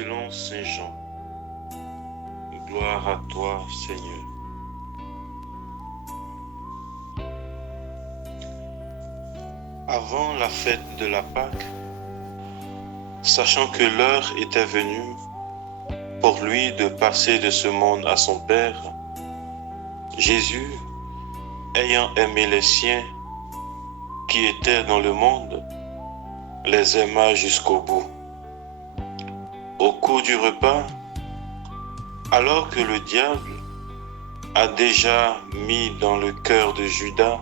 selon Saint Jean. Gloire à toi, Seigneur. Avant la fête de la Pâque, sachant que l'heure était venue pour lui de passer de ce monde à son Père, Jésus, ayant aimé les siens qui étaient dans le monde, les aima jusqu'au bout. Au cours du repas, alors que le diable a déjà mis dans le cœur de Judas,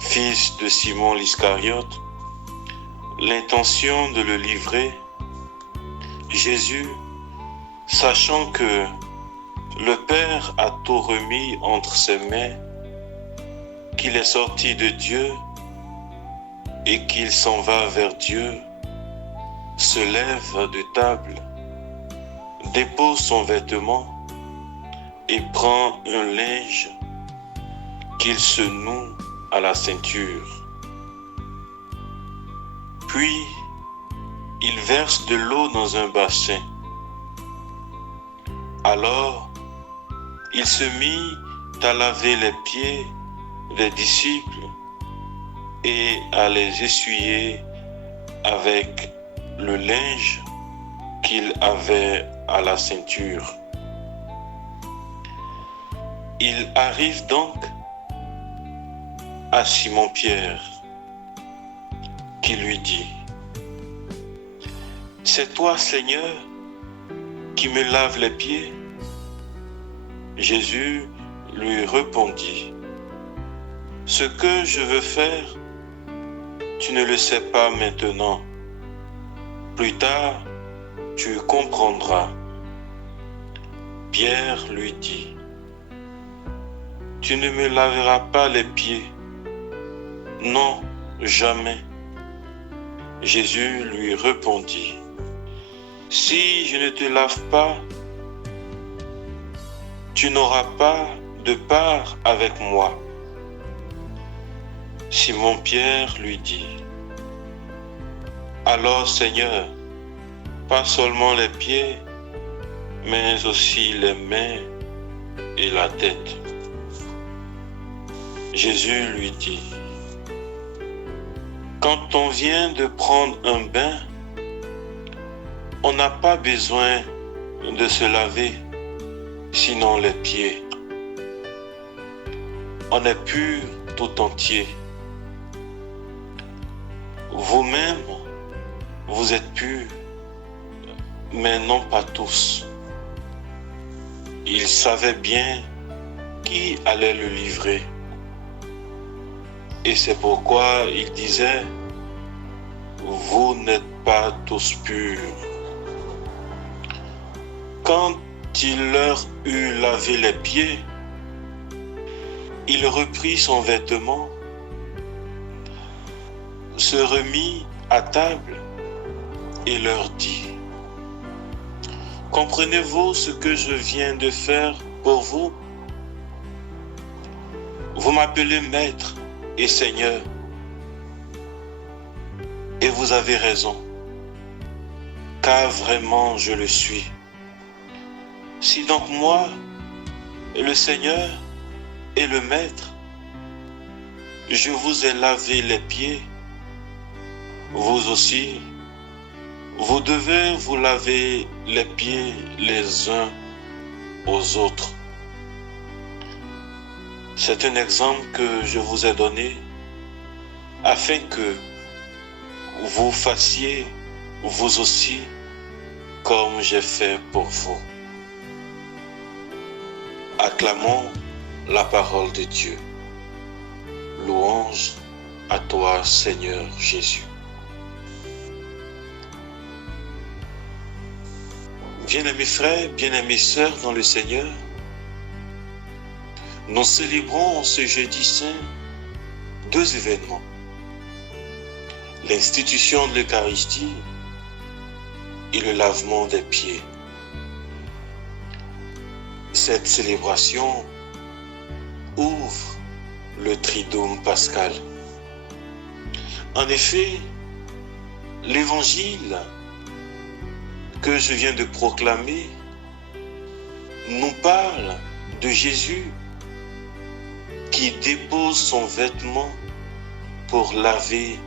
fils de Simon l'Iscariote, l'intention de le livrer, Jésus, sachant que le Père a tout remis entre ses mains, qu'il est sorti de Dieu et qu'il s'en va vers Dieu, se lève de table, dépose son vêtement et prend un linge qu'il se noue à la ceinture. Puis, il verse de l'eau dans un bassin. Alors, il se mit à laver les pieds des disciples et à les essuyer avec le linge qu'il avait à la ceinture. Il arrive donc à Simon-Pierre, qui lui dit: « C'est toi, Seigneur, qui me laves les pieds ?» Jésus lui répondit: « Ce que je veux faire, tu ne le sais pas maintenant. Plus tard, tu comprendras. » Pierre lui dit: « Tu ne me laveras pas les pieds. » « Non, jamais. » Jésus lui répondit: « Si je ne te lave pas, tu n'auras pas de part avec moi. » Simon-Pierre lui dit: « Alors, Seigneur, pas seulement les pieds, mais aussi les mains et la tête. » Jésus lui dit: « Quand on vient de prendre un bain, on n'a pas besoin de se laver, sinon les pieds. On est pur tout entier. Vous-même, vous êtes purs, mais non pas tous. » Il savait bien qui allait le livrer. Et c'est pourquoi il disait: « Vous n'êtes pas tous purs. » Quand il leur eut lavé les pieds, il reprit son vêtement, se remit à table et leur dit: « Comprenez-vous ce que je viens de faire pour vous? Vous m'appelez Maître et Seigneur, et vous avez raison, car vraiment je le suis. Si donc moi, le Seigneur et le Maître, je vous ai lavé les pieds, vous aussi, vous devez vous laver les pieds les uns aux autres. C'est un exemple que je vous ai donné afin que vous fassiez vous aussi comme j'ai fait pour vous. » Acclamons la parole de Dieu. Louange à toi, Seigneur Jésus. Bien-aimés frères, bien-aimées sœurs dans le Seigneur, nous célébrons ce jeudi saint deux événements: l'institution de l'Eucharistie et le lavement des pieds. Cette célébration ouvre le Triduum pascal. En effet, l'Évangile que je viens de proclamer nous parle de Jésus qui dépose son vêtement pour laver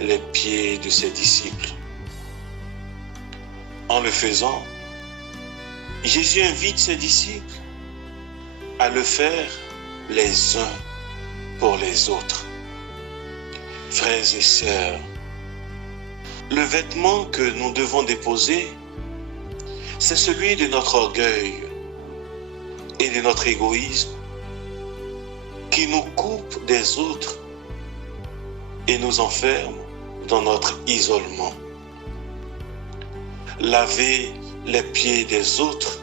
les pieds de ses disciples. En le faisant, Jésus invite ses disciples à le faire les uns pour les autres. Frères et sœurs, le vêtement que nous devons déposer, c'est celui de notre orgueil et de notre égoïsme qui nous coupe des autres et nous enferme dans notre isolement. Laver les pieds des autres,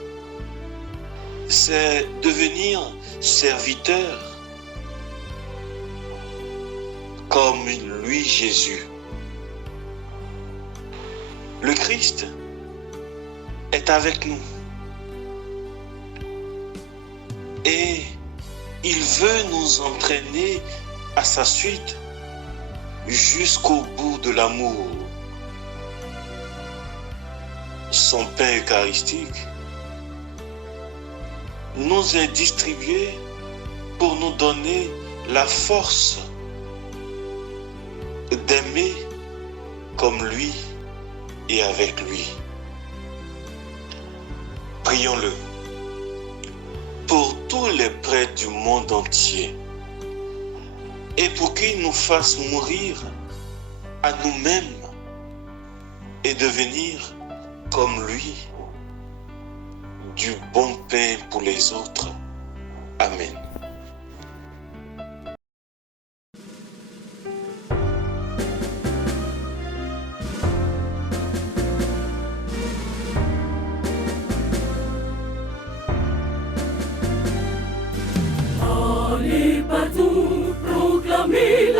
c'est devenir serviteur comme lui Jésus. Le Christ est avec nous et il veut nous entraîner à sa suite jusqu'au bout de l'amour. Son pain eucharistique nous est distribué pour nous donner la force d'aimer comme lui et avec lui. Prions-le pour tous les prêtres du monde entier et pour qu'il nous fasse mourir à nous-mêmes et devenir comme lui, du bon pain pour les autres. Amen. Allez partout, proclamez